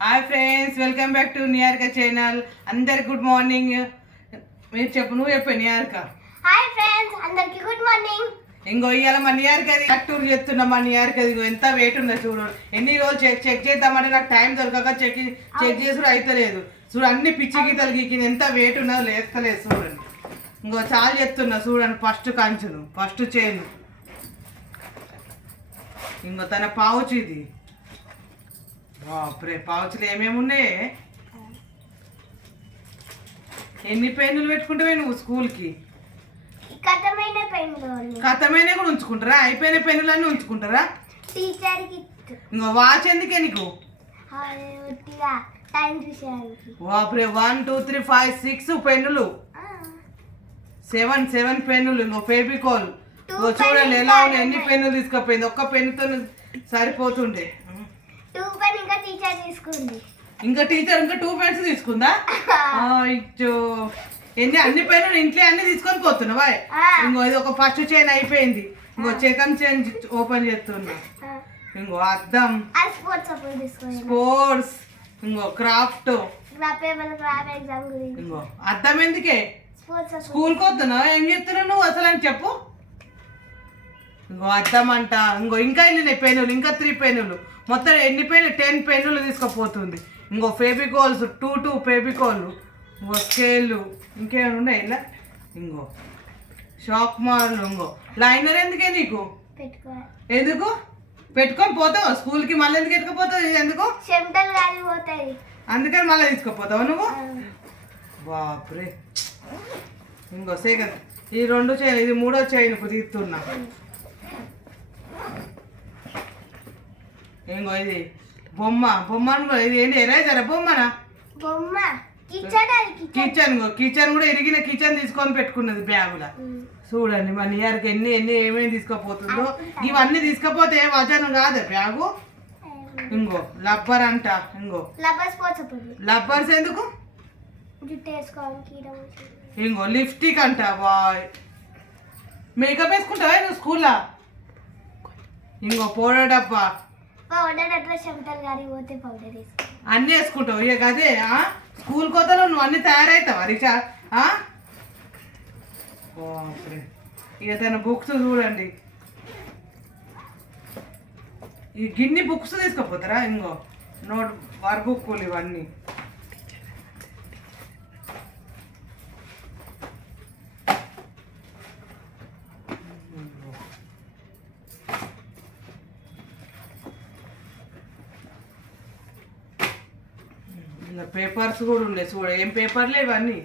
Hi friends, welcome back to Niharika channel. అందరికి good morning. మీరు చెప్పు, నువ్వు చెప్పు నిహారిక. హాయ్ ఫ్రెండ్స్, అందరికి గుడ్ మార్నింగ్. ఇంకో ఇవాళ మా నిహారికది టూర్ చేస్తున్నాం. మా నిహారికది ఎంత వెయిట్ ఉందో చూడు. ఎన్ని రోజులు చెక్ చేద్దామంటే నాకు టైం దొరకక చెక్ చేసుడు అయితలేదు. చూడు అన్ని పిచ్చి గీతలు గీకింది. ఎంత వెయిట్ ఉన్నదో లేస్తలేదు చూడండి. ఇంకో చాలా చెప్తున్నా చూడండి. ఫస్ట్ కంచును, ఫస్ట్ చైను, ఇంకో తన పౌచ్ ఇది. బాప్రే, పౌచ్లు ఏమేమి ఉన్నాయి. ఎన్ని పెన్నులు పెట్టుకుంటావే నువ్వు స్కూల్కి? కథమైన కూడా ఉంచుకుంటారా? అయిపోయిన పెన్నులన్నీ ఉంచుకుంటారా? ఇంకో వాచ్ ఎందుకే నీకు? బాప్రే, 1 2 3 5 6 పెన్నులు, 7 పెన్నులు. ఇంకో ఫెవికాల్ చూడండి ఎలా ఉన్నాయి. ఎన్ని పెన్నులు తీసుకుపోయింది. ఒక్క పెన్నుతో సరిపోతుండే. ఇంకా టీచర్ ఇంకా 2 పెన్స్ తీసుకుందా? అన్ని పెన్నులు ఇంట్లో అన్ని తీసుకొని పోతున్నావా? ఇంకో ఇది ఒక ఫస్ట్ చైన్ అయిపోయింది. ఇంకో సెకండ్ చైన్ ఓపెన్ చేస్తున్నా. ఇంకో అద్దం, స్పోర్ట్స్, ఇంకో క్రాఫ్ట్. ఇంకో అద్దం ఎందుకే? స్కూల్కి వస్తున్నావు? ఏం చేస్తున్నావు నువ్వు అసలు అని చెప్పు. ఇంకో అద్దం అంట. ఇంకా వెళ్ళినాయి పెన్నులు, ఇంకా 3 పెన్నులు. మొత్తం ఎన్ని పెన్నులు? 10 పెన్నులు తీసుకుపోతుంది. ఇంకో ఫెవికాల్స్ 2 ఫెవికాల్, ఇంకో స్కేళ్ళు, ఇంకేమైనా ఉన్నాయి ఇలా. ఇంకో షాక్ మార్లు. ఇంకో లైనర్ ఎందుకే నీకు? ఎందుకు పెట్టుకొని పోతావు స్కూల్కి? మళ్ళీ ఎందుకు ఎట్టుకుపోతావు? ఎందుకు? అందుకని మళ్ళీ తీసుకుపోతావు నువ్వు? బాప్రే. ఇంకో సెకండ్ ఈ 2 చైన్, ఇది 3వ చైన్కు తీస్తున్నా. ఇంకో ఇది బొమ్మ. ఇది ఏంటి? ఎరేజరా బొమ్మనా? కిచెన్ కూడా ఇరిగిన కిచెన్ తీసుకొని పెట్టుకున్నది బ్యాగులా. చూడండి మా నిహారిక ఏమేమి తీసుకుపోతుందో. ఇవన్నీ తీసుకపోతే వజనం కాదు బ్యాగు. ఇంకో లబ్బర్ అంట. ఇంకో లబ్బర్స్ ఎందుకు? ఇంకో లిప్స్టిక్ అంట. బాయ్, మేకప్ వేసుకుంటావా నువ్వు స్కూల్లో? ఇంకో పౌడర్ డబ్బా, అన్నీ వేసుకుంటావు. ఇక అదే స్కూల్ కోతలో నువ్వు అన్ని తయారవుతావా రిచా? ఇక తన బుక్స్ చూడండి. ఈ గిన్ని బుక్స్ తీసుకుపోతారా? ఇంకో నోట్ వర్క్ బుక్లు ఇవన్నీ. ఇంకా పేపర్స్ కూడా ఉన్నాయి చూడ. ఏం పేపర్లు ఇవన్నీ?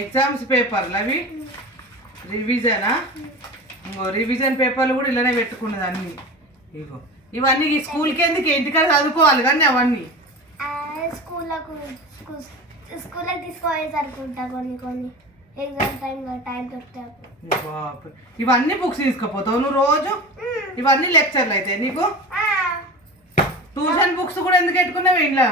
ఎగ్జామ్స్ పేపర్లు అవి. రివిజనా? ఇంకో రివిజన్ పేపర్లు కూడా ఇలానే పెట్టుకున్నది అన్నీ. ఇగో ఇవన్నీ ఈ స్కూల్కి ఎందుకు? ఇంటికాడ చదువుకోవాలి కానీ అవన్నీ స్కూల్కి తీసుకోవాలి సరుకుంటా కొన్ని ఎగ్జామ్ టైం దొరుకుతా. ఇవన్నీ బుక్స్ తీసుకుపోతావు నువ్వు రోజు? ఇవన్నీ లెక్చర్లు అయితే నీకు? ట్యూషన్ బుక్స్ కూడా ఎందుకు పెట్టుకున్నావు ఇంట్లో?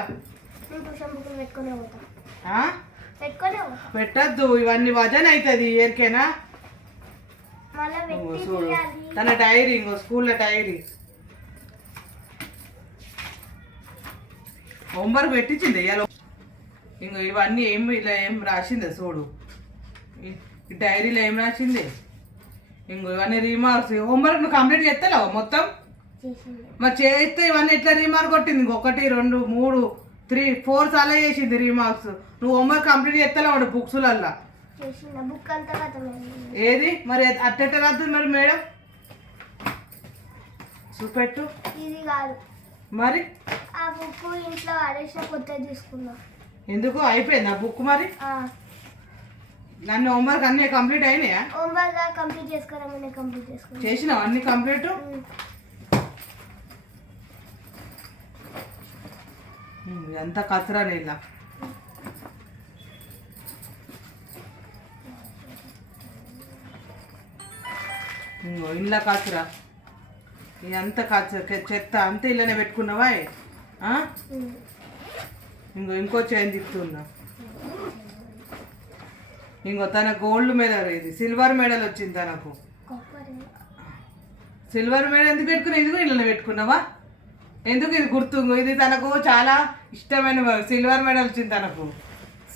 పెట్టద్దు, ఇవన్నీ వజన్ అవుతుంది ఏరికేనా. చూడు తన డైరీ. ఇంకో స్కూల్లో డైరీ. హోంవర్క్ పెట్టించింది ఇవాళ. ఇంకో ఇవన్నీ ఇలా ఏం రాసిందే చూడు. ఈ డైరీలో ఏం రాసింది? ఇంకో ఇవన్నీ రీమార్క్స్. హోంవర్క్ నువ్వు కంప్లీట్ చేస్తావు మొత్తం? మరి చేస్తే ఇవన్నీ ఎట్లా రీమార్క్ కొట్టింది? 1 2 3 3 4 సార్లు చేసింది రీమార్క్స్. నువ్వు హోంవర్క్ కంప్లీట్ చేస్తావు బుక్స్లల్లా. ఏది మరి అట్టెట్ట రాదు మరి మేడం? చూపెట్టు. ఇది కాదు మరి ఆ బుక్ ఇంట్లో ఆడేసిన కొత్తది తీసుకున్నా. ఎందుకు? అయిపోయింది ఆ బుక్ మరి? నన్ను హోంవర్క్ అన్నీ కంప్లీట్ అయినాయా? హోంవర్క్ కంప్లీట్ చేసుకోవడం కంప్లీట్ చేసుకున్నా. చేసినావు అన్ని కంప్లీట్? ఎంత కచరా నీళ్ళ. ఇంట్లో కచరా, ఇదంతా చెత్త అంతా ఇళ్ళనే పెట్టుకున్నావా? ఇంకో చైన్ తిప్పుతున్నా. ఇంకో తన గోల్డ్ మెడల్, ఇది సిల్వర్ మెడల్ వచ్చింది తనకు. సిల్వర్ మెడల్ ఎందుకు పెట్టుకున్నా? ఇదిగో ఇళ్ళనే పెట్టుకున్నావా? ఎందుకు ఇది గుర్తు ఇది తనకు చాలా ఇష్టమైన సిల్వర్ మెడల్ వచ్చింది తనకు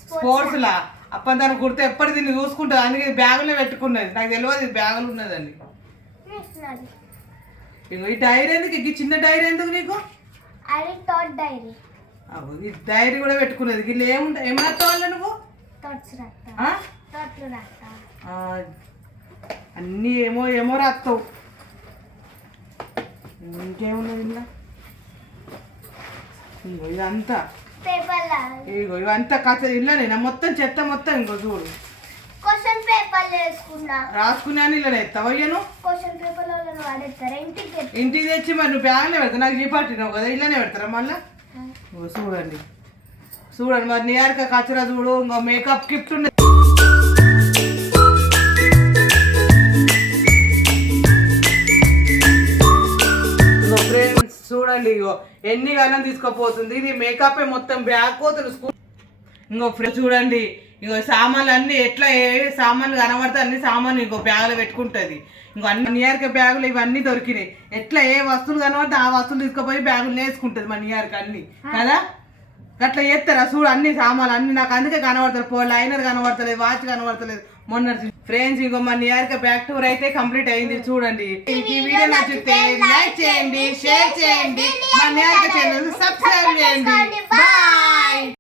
స్పోర్ట్స్ లా అప్ప తనకు గుర్తు ఎప్పటి దీన్ని చూసుకుంటుంది అందుకే ఇది బ్యాగులో పెట్టుకున్నది నాకు తెలియదు ఇది బ్యాగులు ఉన్నదండి ఇగో ఈ డైరీ ఎందుకు ఈ చిన్న డైరీ ఎందుకు నీకు అది థాట్ డైరీ ఈ డైరీ కూడా పెట్టుకున్నది వీళ్ళు ఏముంటా ఏమన్నా వాళ్ళ నువ్వు థాట్స్ రాస్తా ఆ? థాట్లు రాస్తా ఆ, అన్నీ ఏమో ఏమో రాస్తావు ఇంకేమున్నది ఇలా ఇగో ఇదంతా పేపర్లా ఇగో ఇవంతా కథ ఇల్లనేనా మొత్తం చెత్త మొత్తం ఇంకో చూడు క్వశ్చన్ పేపర్లు వేసుకున్నా రాసుకున్నాను ఇలా ఎత్తవయ్యను క్వశ్చన్ పేపర్లో వాడేస్తారా ఇంటికి ఇంటికి తెచ్చి మరి నువ్వు బ్యాగ్లో పెడతా నాకు జీపాటినావు కదా ఇలానే పెడతారా మళ్ళా ఇగో చూడండి చూడండి మరి నియారిక కచరా చూడు ఇంకో మేకప్ గిఫ్ట్ ఉన్నది ఇంకో ఫ్రెండ్స్ చూడండి ఇగో ఎన్ని గణం తీసుకోపోతుంది ఇది మేకప్ మొత్తం బ్యాగ్ పోతుంది స్కూల్ ఇంకో ఫ్రెండ్స్ చూడండి ఇంకో సామాన్లు అన్ని ఎట్లా ఏ సామాన్లు కనబడితే అన్ని సామాన్లు ఇంకో బ్యాగులో పెట్టుకుంటుంది ఇంకో అన్ని నియారిక బ్యాగులు ఇవన్నీ దొరికినాయి ఎట్లా ఏ వస్తువులు కనబడితే ఆ వస్తువులు తీసుకుపోయి బ్యాగులు వేసుకుంటుంది మన నియారిక అన్ని కదా అట్లా చేస్తారా చూడు అన్ని సామాన్లు అన్ని నాకు అందుకే కనబడతారు లైనర్ కనబడతలేదు వాచ్ కనబడతలేదు మొన్న ఫ్రెండ్స్ ఇంకో మన నియారిక బ్యాక్ టూర్ అయితే కంప్లీట్ అయింది చూడండి ఈ వీడియో నచ్చితే లైక్ చేయండి షేర్ చేయండి మన నియారిక ఛానల్ సబ్స్క్రైబ్ చేయండి బాయ్.